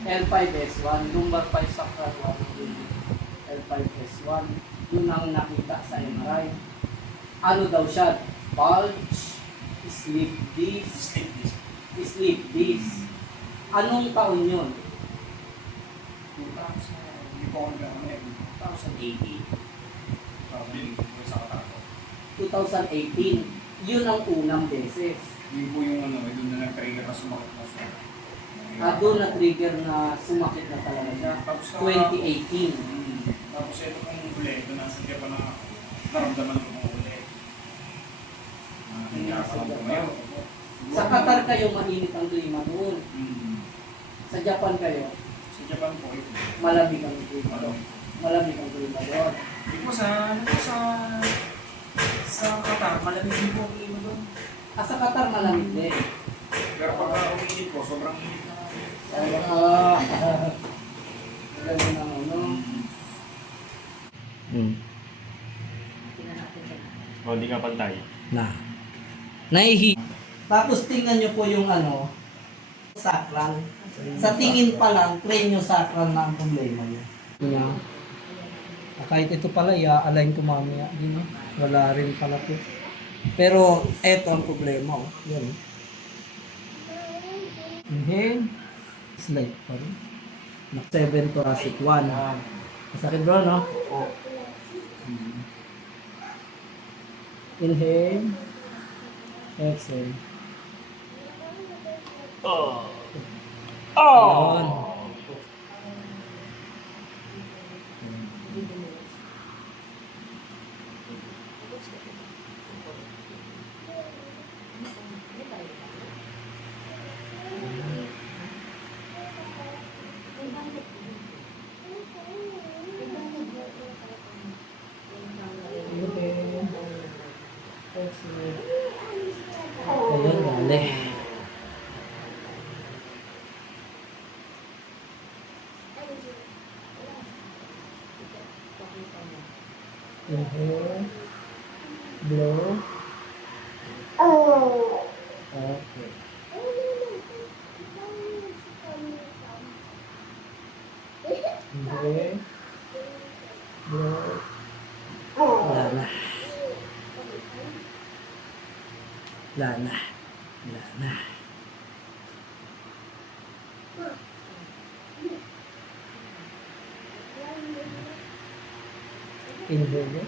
L5S1, lumbar 5 sacral 1, L5S1, yun ang nakita sa MRI. Ano daw siya? Bulge, slip disc, slip disc. Anong taon yun? 2018. Yun ang unang beses. Yun po yung ano, doon na nag-trigger na sumakit na siya. Doon na-trigger na sumakit na talaga siya. 2018. Tapos ito pong huli, doon nasa pa na naramdaman ko pong huli. Nangyakalang ko ngayon. Sa Qatar kayo, mainit ang klima doon. Sa Japan kayo, Sa Japan po, ito. malamig ang klima doon. Malamig ang klima doon. Hindi po sa Qatar, malamig din po ang klima doon. Sa Qatar malamig din. Pero pag uminit po, sobrang init na. Ganun ang ano. O, di ka pantay. Naihi. Tapos tingnan nyo po yung ano, sakral. Sa tingin pa lang, cranial sakral na ang problema niya. Yeah. Kahit ito pala, i-align ko mamaya. Wala rin pala to. Pero eto ang problema. Oh. Yan. Inhale. Slide pa rin. 7 thoracic 1. Masakit bro, no? Oo. Inhale. Exhale. Ayun. Ayun, dali. Inhale. Blow. Okay. Inhale. Blow. Wala na. Wala na. Wala na. Inhale.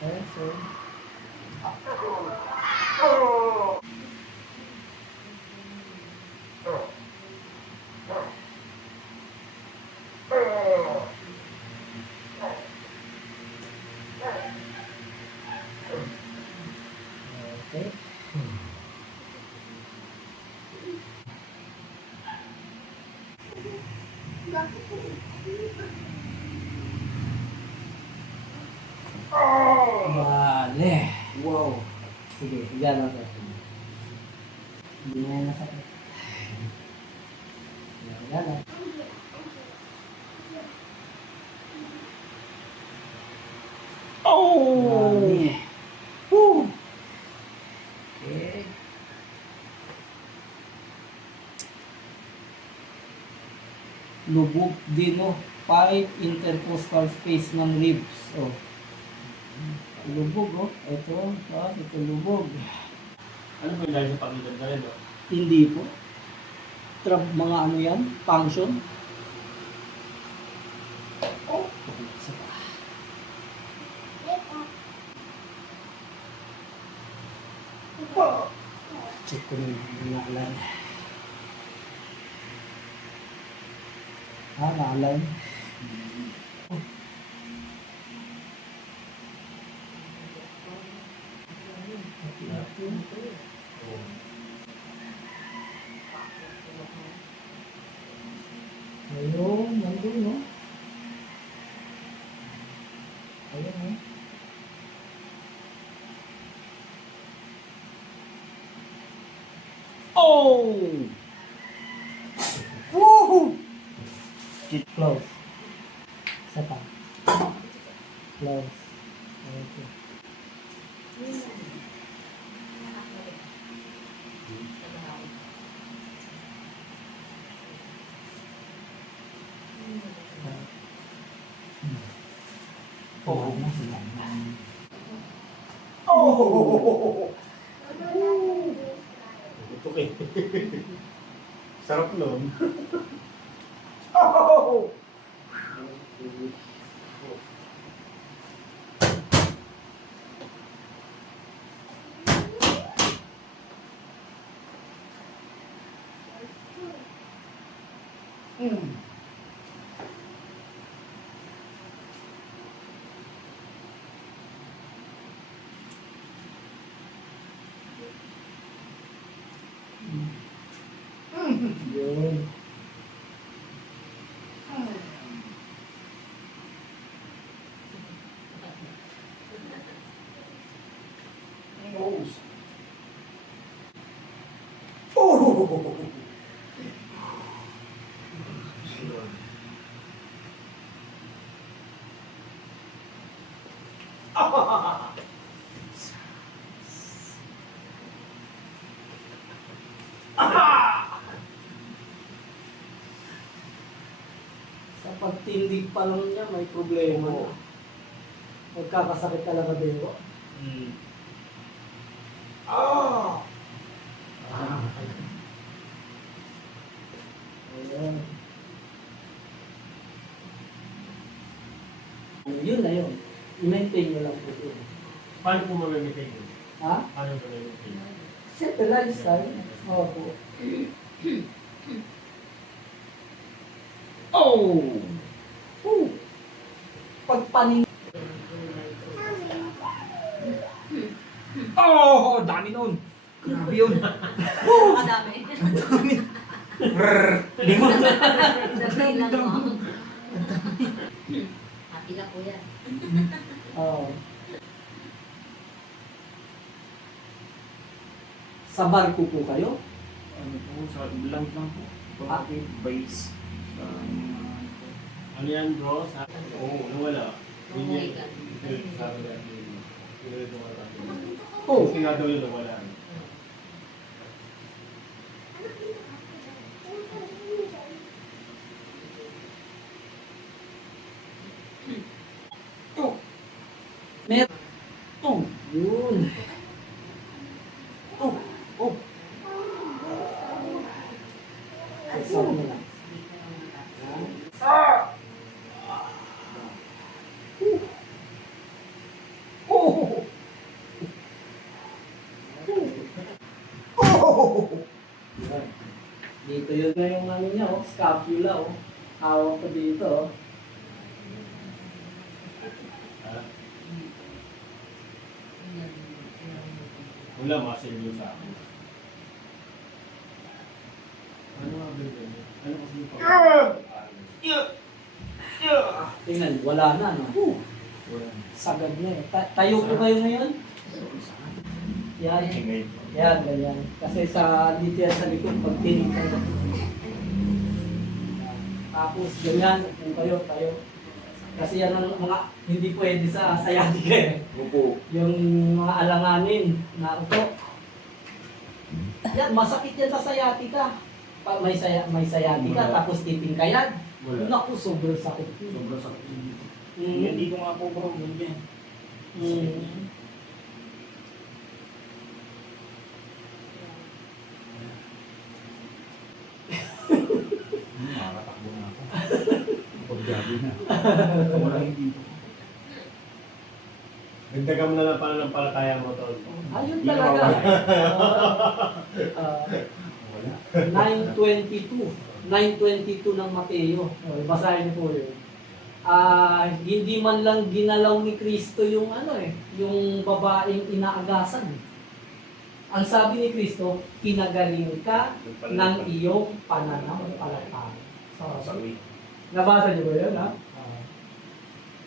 Exhale. Okay. Bale. Wow. Sige, yan natin. Hindi na yan nasakit. Yan na. Bale. Woo! Okay. Lubog din, no? 5 intercostal space ng ribs. Oh. Lubog, oh. Ito, ito lubog. Ano po yung dahil sa pag-idad na rin, Hindi po. Mga ano yan? Function. Oh. Isa pa. Check ko yung naalan. Naalan. Ayun, nandun, no? Ayun, no? Oh! Woohoo! Keep close. Isa pa. Close. Okay. Ito kay. Sarap nun. Yun. Sa pagtindig pa lang niya, may problema na. Magkakasakit talaga biro. Ayan. Yun na yun. I-maintain nyo lang po yun. Paano po mamimitin yun? Ha? Paano po mamimitin yun? Siyempre, lifestyle. Opo. Oh! Oh! Pagpaning... Oh! Dami nun! Grabe yun! Kadami. Lima! Dami lang mo. Happy lang po yan. Oh. Sa barko po kayo? Ano po, sa lang po. Ah. Base. Sa Ano yan bro? Oo, nawala. Umuwi ka. Sabi natin. Oh! Kaya daw yun nawala. Oh! Mer... Oh! Yun! Oh! Oh! Isang mo lang. Oh! Yan. Dito yun na yung ano niya, oh, scapula, oh. Hawak ko dito, oh. Wala, muscle yun sa akin. Ano nga ba yun? Ano kasi yung Tingnan, wala na, no? Sagad na eh. Tayo po kayo ngayon? Yan. Yan, ganyan. Kasi sa dito yan sa likod, pag tinig ka na. Tapos ganyan, kung kayo, tayo. Kasi yan ang mga hindi pwede sa sciatica eh. Yung mga alanganin na upo. Yan, masakit yan sa sciatica. Pag may sciatica, tapos titingkayad. Wala. Naku, sobrang sakit. sobrang sakit dito. Mm. Yan dito nga po bro, yan. Mm. Makakatakbo na ako. Paggabi na. Wala yung dito. Dagdagan mo na lang pananampalataya mo tol. Ayun Hindi na talaga. Wala. 9:22. 9:22 ng Mateo. Basahin niyo po yun. Hindi man lang ginalaw ni Kristo yung yung babaeng inaagasan. Ang sabi ni Kristo, kinagaling ka ng iyong pananampalataya. Sawi. Nabasa niyo ba yun, ha?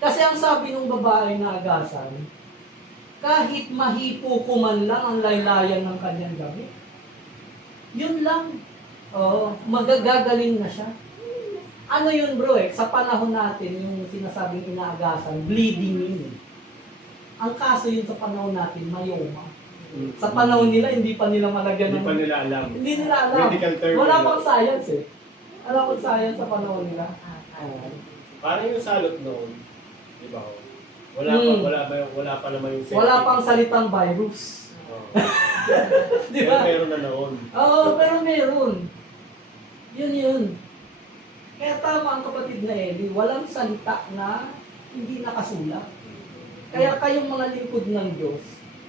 Kasi ang sabi ng babae na agasan, kahit mahipo ko man lang ang laylayan ng kanyang gabi, yun lang. Magagagaling na siya. Ano yun bro sa panahon natin, yung sinasabing inaagasan, bleeding yun eh. Ang kaso yun sa panahon natin, myoma. Sa panahon nila, hindi pa nila malagyan Hindi pa nila alam. Hindi nila alam. Medical term. Wala pang science eh. Wala pang science sa panahon nila. Parang yung salot noon, di ba? Wala pa naman yung Wala pang salitang virus. Oo. Di Pero ba? meron na noon. Oo, pero meron. Yun. Kaya tama ang kapatid na Eli, walang salita na hindi nakasulat. Kaya kayong mga lingkod ng Diyos,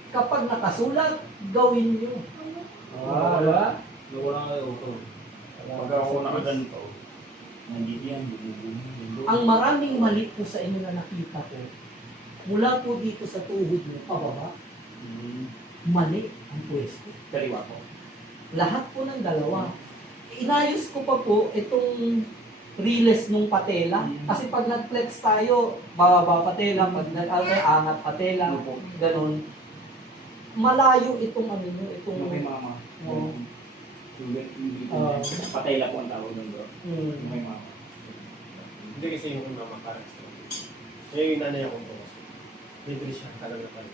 kapag nakasulat, gawin nyo. Diba? Wala kayo ito. Pag ako nakaganito, nandito yan, bububong. Ang maraming mali po sa inyo na nakita ko, mula po dito sa tuhod mo, pababa, mali ang pwesto. Kaliwa po. Lahat po ng dalawa. Inayos ko pa po itong riles nung patela. Kasi pag nag-flex tayo, bababa patela, pag angat patela, ganun. Malayo itong ano nyo, itong... Yung kay mama. Oo. Patay po ang tawag ng bro. Hmm. Yung kay mama. Hindi kasi yung mama parang. Yung nanay akong po. Libre siya talaga pala.